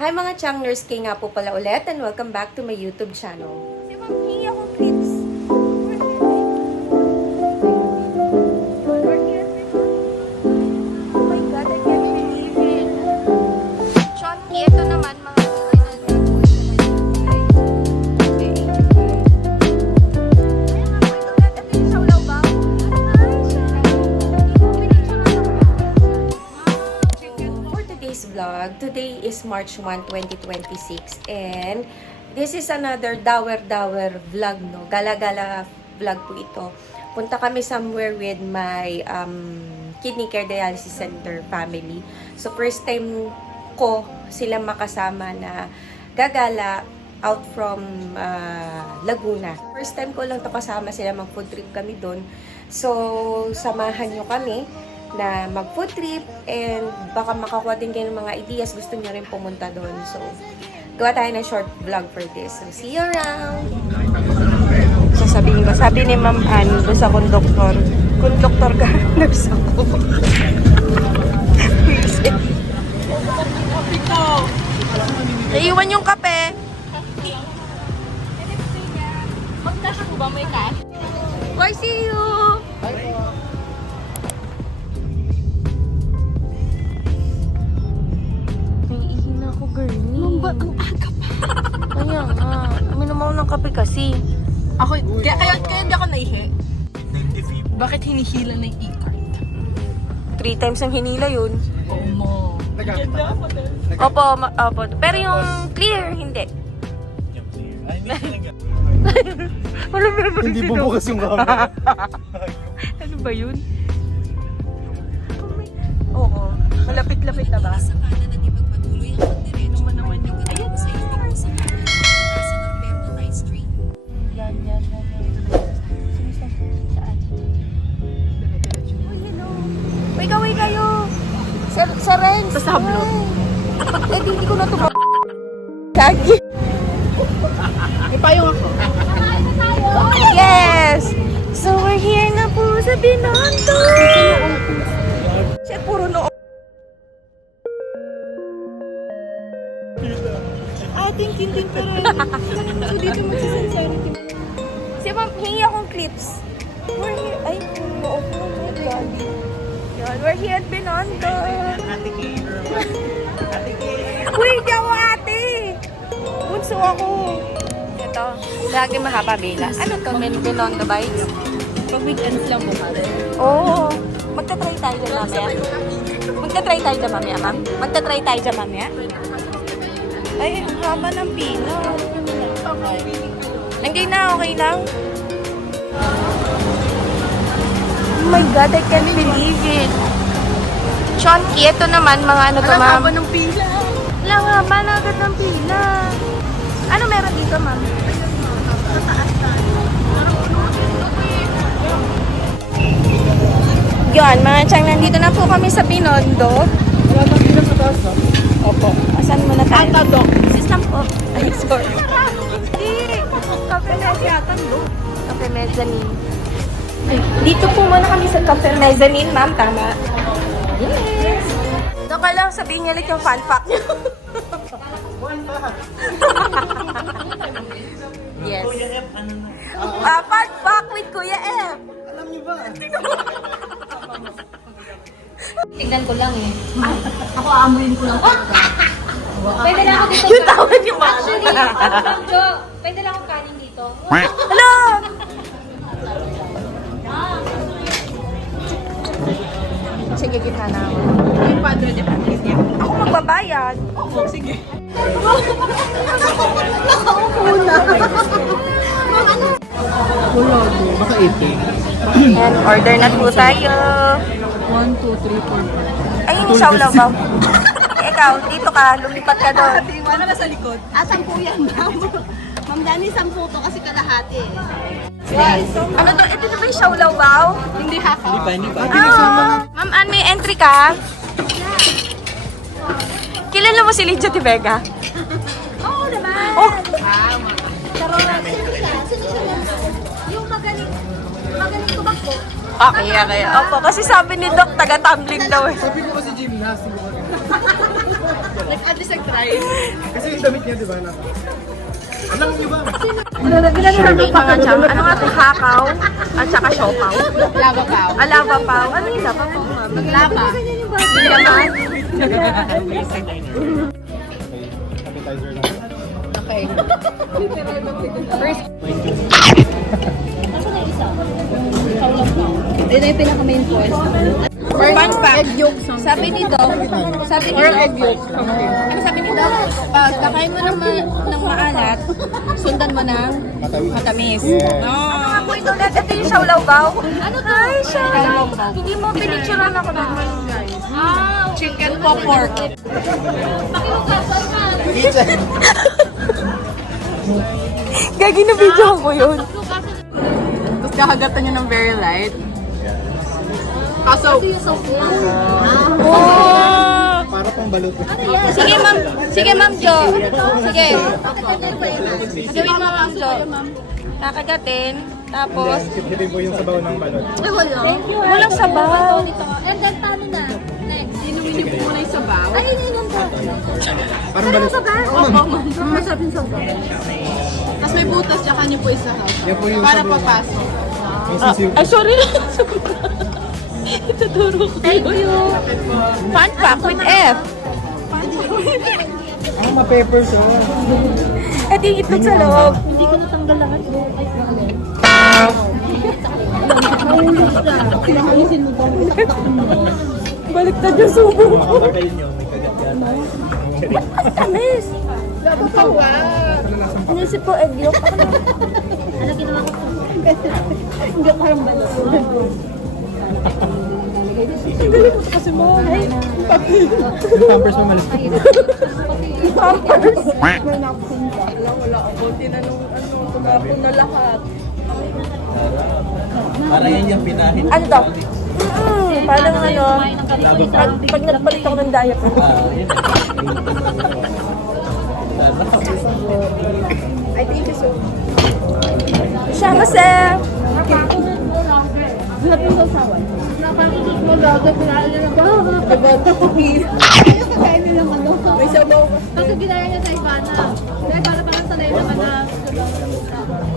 Hi mga Changlers, Kay nga po pala ulit and welcome back to my YouTube channel. Si Ma'am, hingi akong clips. Oh my God, I can't believe it. Chonky, ito naman mga vlog. Today is March 1, 2026 and this is another Dawer vlog, no? Gala-gala vlog po ito. Punta kami somewhere with my kidney care dialysis center family. So first time ko sila makasama na gagala out from Laguna. First time ko lang to kasama sila, mag food trip kami doon. So samahan nyo kami na mag-food trip and baka makakuha din kayo ng mga ideas, gusto nyo rin pumunta doon. So, gawa tayo ng short vlog for this. So, see you around! Sasabihin ko, sabi ni Ma'am Ann doon sa konduktor ka, nurse ako. Naiwan yung kape. Magdasya po ba may cash? Bye, see you! Mamba, ang aga pa. Kaya nga, uminom ako ng kape kasi. Ako, kaya hindi ako naihi. Bakit hinihila na yung e-card? 3 times ang hinila yun. Omo. Opo, opo. Pero yung clear, hindi. Hindi bumukas yung camera. Ano ba yun? Oo. Malapit-lapit na ba? Uy kayo! Sa Renz! Sa sablot. Eh, hindi ko na ito Gagi! Ipayong ako. Yes! So, we're here na po sa Binondo! Siya, puro noo. Ating kindin pa rin. So, dito magsasansanity. Si Ma'am, hingi akong clips. We're here. Ay, noo ko. Oh my God. Yan, we're here at Binondo. Uy, di ako ate! Bunso ako. Ito, lagi mahaba bilas. Ano to? Binondo bites? Pag weekends lang bukas. Oo. Magta-try tayo dyan mamaya. Magta-try tayo dyan mamaya, ma'am. Magta-try tayo dyan mamaya. Ay, ang haba ng pila. Hindi na, okay lang. Oh my God, I can't believe it. Chonky, ito naman, mga ano to, ma'am. Ang haba ng pila. Lang haba na agad ng pila. Ano meron dito, ma'am? Yan, mga chang, nandito na po kami sa Binondo. Wala nang pila sa taas, ha? Opo. Asan muna tayo? Atadok. Sis lang po. Ay, sorry. Hindi. Cafe Mezzanine. Cafe Mezzanine. Dito po muna kami sa Cafe Mezzanine, ma'am. Tama. Yes. Doon ka lang sabihin niya ulit yung fun fact niyo. Yes. Fun fact with Kuya F. Alam niyo ba? Tignan ko lang eh. Ako aamuin ko lang. Pwede lang ako dito. Yung tawad yung mga. Actually, Jo, pwede lang ako kanin dito. Hello! Sige, gitna na ako. Yung padre de Patrick niya. Ako magbabayad. Oo, sige. Wala mo. Baka 18. And order na po tayo. 1, 2, 3, 4, 5. Ayun yung saulaw ba? Ikaw, dito ka. Lumipat ka doon. Wala na sa likod. Asan po yan, ma'am? Ma'am Dani, 10 to kasi kalahati. Ano to? Ito na ba yung saulaw ba? Hindi haka. Hindi pa. Pinasama na. Ma'am Ann, may entry ka? Kilala mo si Lydia Tibega? Oo naman. Oh! Yung magaling tumakbo. Okay. Opo, kasi sabi ni Doc, taga-tumbling daw eh. Sabi ko kasi gymnast. Like, at least nag-try. Kasi yung damit niya, di ba? Alam niyo ba? Survey ka nga dyan. Ano nga ito? Hakaw at saka siopaw. Lava pao. Alava paw. Ano yung lava paw? Lava. Appetizer lang. Okay. Yun na yung pinaka-main point. Fun fact. Sabi ni Doc, ano sabi ni Doc? Pag kakain mo ng maalat, sundan mo ng matamis. No. Ano nga po ito ulit? Ito yung Shaolawbaw. Ano to? Ay, Shaolawbaw. Hindi mo pinicturean ako naman, guys. Chicken po pork. Gagi na video ko yun. Tapos kakagatan nyo ng very light. Kaso, Para pang balot. Sige, ma'am. Sige, ma'am Jo. Sige. Gawin mo, ma'am Jo. Kakagatin. Tapos, Sipsipin po yung sabaw ng balot. walang sabaw. And then, paano na? Next. inumin po muna yung sabaw. Ay, ininom ko. Parang balot. Masarap yung sabaw. Tapos may butas, tsaka nyo po isa Yan po yung para sabaw. papasok. Yung sisiw. Ay, sorry lang. Ituturo ko. Thank you. Fun fact with F. Ano ma-peppers yun? Ito yung itlog sa loob. Hindi ko natanggal lahat. Baliktad yung subo ko. Makakakain nyo, may kagat yan. Ang tamis. Inisip ko egg yolk. Ano ginawa ko? Hindi parang balot. Kasi mo. Ay, Yung pampers mo malas. pampers. Parang yan yung pinahin. Ano to? Parang ano, pag nagpalit ako ng diaper. I think so. Siya kasi. Lahat ng sasawan. Kaya kakain nilang ano. May sabaw. Kasi ginaya niya sa Ivana. Kaya parang sanay naman na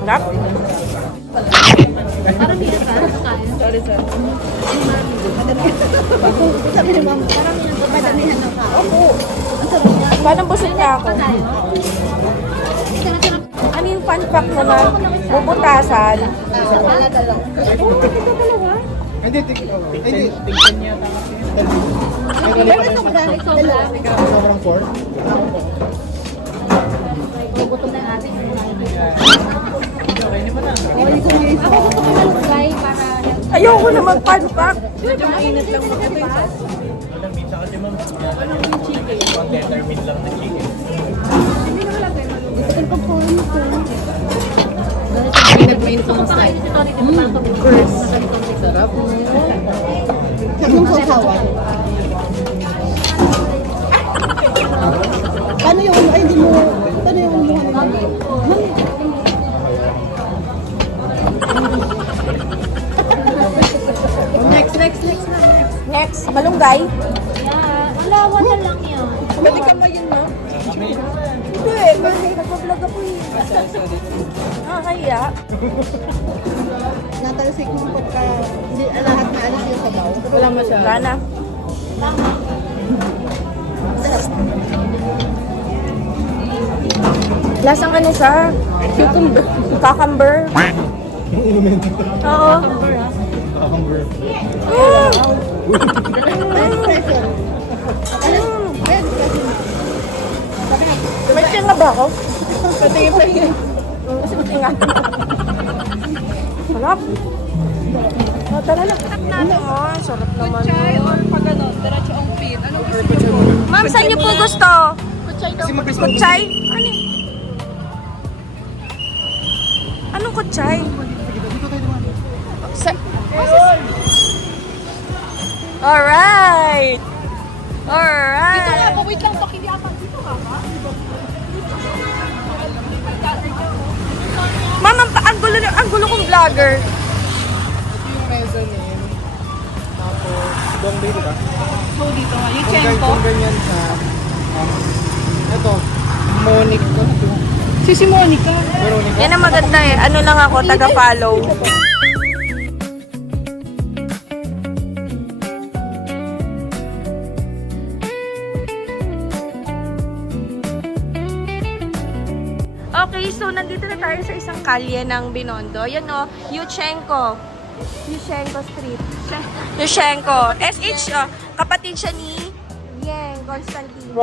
Ngap. parang hindi na kaya. Sorry, sir. Sabi ni ma'am, madamihan ng tao. Opo. Parang busog na ako. Ano yung fun fact naman? Bubutasan. Hindi, hindi. Tingnan niya tama siya. Sobrang pork. Gutom na natin. Ako gusto ko malunggay para Ayoko na mag-fun fact. Walang minsan kasi ma'am, pang-determine lang na chicken. kumakain si Tony dito pa ako. Sarap. Yung sasawan. Paano yung ano? Ay, hindi mo. Paano yung ano? Next, malunggay. Yeah. Wala, wala lang yan. Balikan mo yun, no? Hindi, kasi nag-vlog ako eh. Nakakaya. Natalsik mo pagka hindi lahat na alis yung sabaw. Wala masyado. Wala na. Lasang ano siya? Cucumber. Cucumber. Oo. Cucumber. May tinga ba ako? Patingin pa yun. Kasi patinga. Sarap. Oh, tara na. Natin mo. Sarap naman. Kutsay or pag ano, diretso ang pin. Ano gusto niyo po? Ma'am, saan niyo po gusto? Kutsay daw. Kutsay? Ano? Anong kutsay? Sa... Alright! Alright! Wait lang, bak hindi ata dito ka ba? Ma'am, ang gulo kong vlogger. Yung mezzanine. Tapos, Dongbay, di ba? So dito nga, yung Kung Chenko. ganyan sa Ito, Monica. Si Monica. Veronica. Yan ang maganda eh. Ano lang ako, taga-follow. Okay, so nandito na tayo sa isang kalye ng Binondo. Yan o, Yushchenko. Yushchenko Street. Yushchenko. SH, kapatid siya ni Yeng Constantine.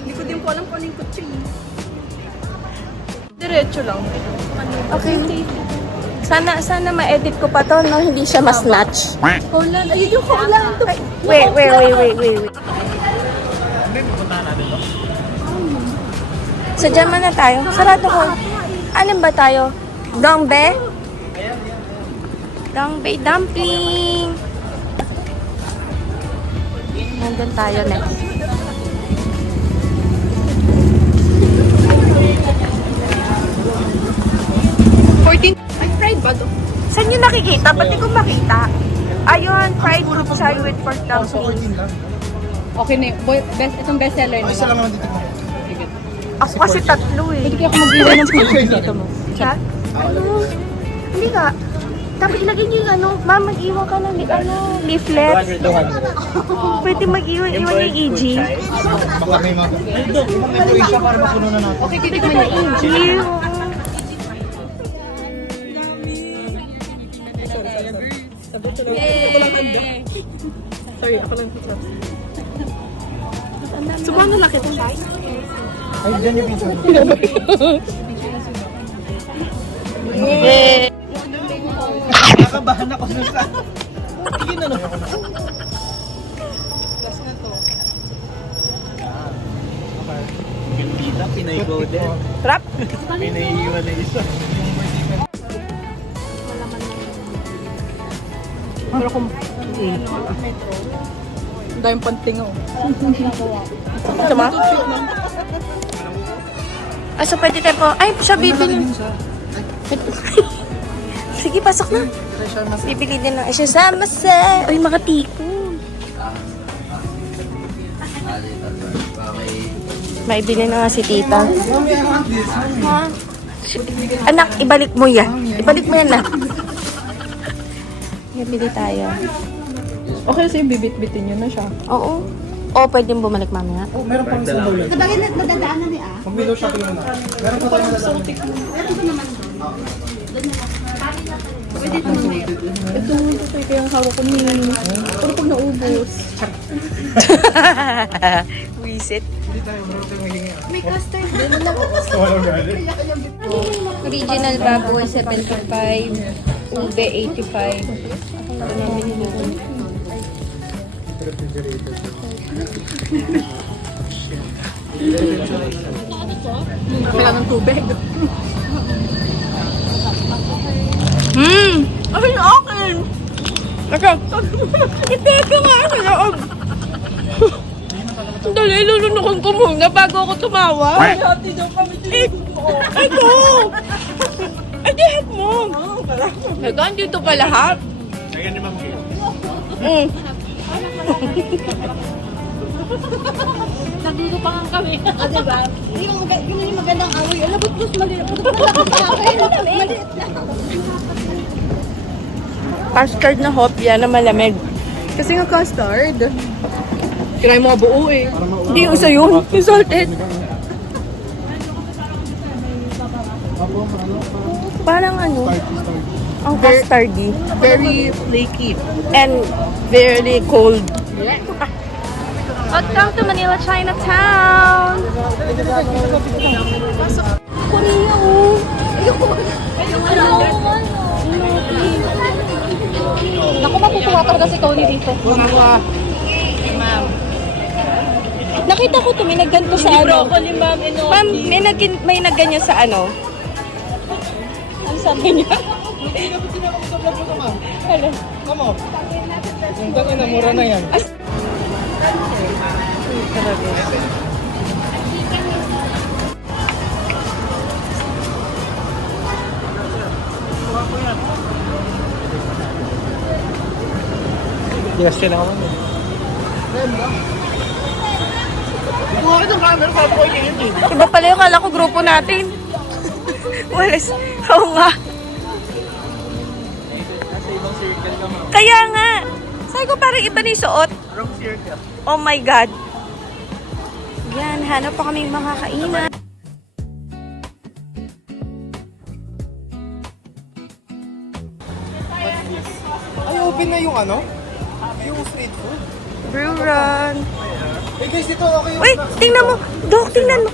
Hindi ko din po alam kung anong kutsi. Diretso lang. Okay. Sana ma-edit ko pa to, no? Hindi siya ma-snatch. Kolan. Ayun yung kolan. Wait. So, dyan man na tayo. Sarado ko. Alin ba tayo? Dongbe? Dongbe dumpling. Nandun tayo next. Ay, fried ba to? Saan nyo nakikita? Ba't di ko makita? Ayun, fried putsaw with pork dumpling. Okay na yun. Itong bestseller Ay, isa lang naman dito. Ako kasi tatlo eh. Hindi ako mag-iwan ng picture dito mo. Siya? Ano? Hindi ka. Tapos ilagay niyo yung ano, ma'am, mag-iwan ka ng leaflet. Pwede mag-iwan yung EG. Baka may mga... Ay, Dok, may Croatia para mapuno na natin. Okay, titikman niya. EG. Sorry, ako lang ito. Sobrang laki ito. Ay, dyan yung pizza. Nakakabahan ako sa sa... Sige na, no? Gandita, pinay-go din. Trap? Pinay-iwan na isa. Pero kung... Ang daming panting oh. Ito ma? Ah, so pwede tayo po. Ay, siya bibili. Sige, pasok na. Bibili din lang. Ay, siya sama sa... Ay, mga tiko. Maibili na nga si tita. Ha? Anak, ibalik mo yan. Ibalik mo yan na. Bibili tayo. Okay kasi bibit-bitin nyo na siya. Oo. O, pwede mo bumalik mamaya. Oh, meron pang isang bowl. Sabagay nadadaanan ni Pag window shopping muna. Meron pa tayo nadadaan. Ito kaya ang hawak ko ni... Pero pag naubos. Wisit. Hindi tayo, meron tayong hihingi. May custard din. Walang galit. Original baboy, 75. Ube, 85. Refrigerator. Kaya ng tubig. Ay, akin! Teka. Iteka nga sa loob. Dali, lulunukan ko muna bago ako tumawa. Hati daw kami dito. Ay, go! Ay, dihat mo. Ito, andito pa lahat. Ayan ni Ma'am Kay. Nagdudupangan kami. Diba? Yung magandang away. Alabot plus maliit. Malaki sa akin. Maliit lang. Custard na hopya na malamig. Kasi nga custard. Kinain mo buo eh. Hindi yung isa yun. Yung salted. Parang ano, ang custardy. Very flaky. And very cold. Welcome to Manila, Chinatown! Korea, oh! Naku, matutuwa talaga si Tony dito. Nakita ko to, may nagganto sa ano. Broccoli, ma'am, Ma'am, may nagganyan sa ano. Ano sabi niya? Ano? Come on. Ang tangin na, mura na yan. Yes, kailangan mo. Kuha ka ng camera, sabi ko yung hindi. Iba pala yung kala ko grupo natin. Walas. Oo nga. Kaya nga. Sabi ko parang iba na yung suot. Wrong circle. Oh my God. Yan, hanap pa kaming makakainan. Ay, open na yung ano? Yung street food. Brew run. Eh guys, dito okay yung... Uy, tingnan mo. Dok, tingnan mo.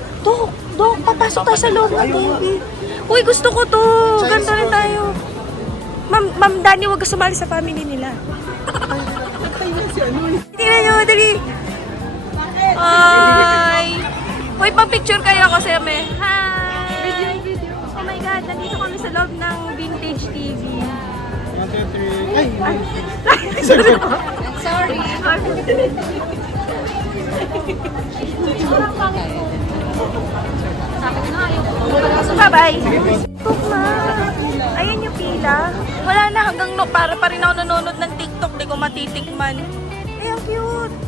Dok, papasok tayo sa loob ng baby. Uy, gusto ko to. Ganto rin tayo. Ma'am Dani, huwag ka sumali sa family nila. Tingnan nyo, dali. Hi. Uy, pang-picture kayo kasi may. Hi. Oh my God, nandito kami sa loob ng Vintage TV. 1, 2, 3. Ay, Sorry. Sabi ko na ayaw. Bye-bye. Tukma. Ayan yung pila. Wala na hanggang no, para pa rin ako nanonood ng TikTok. Di ko matitikman. Ay, ang cute.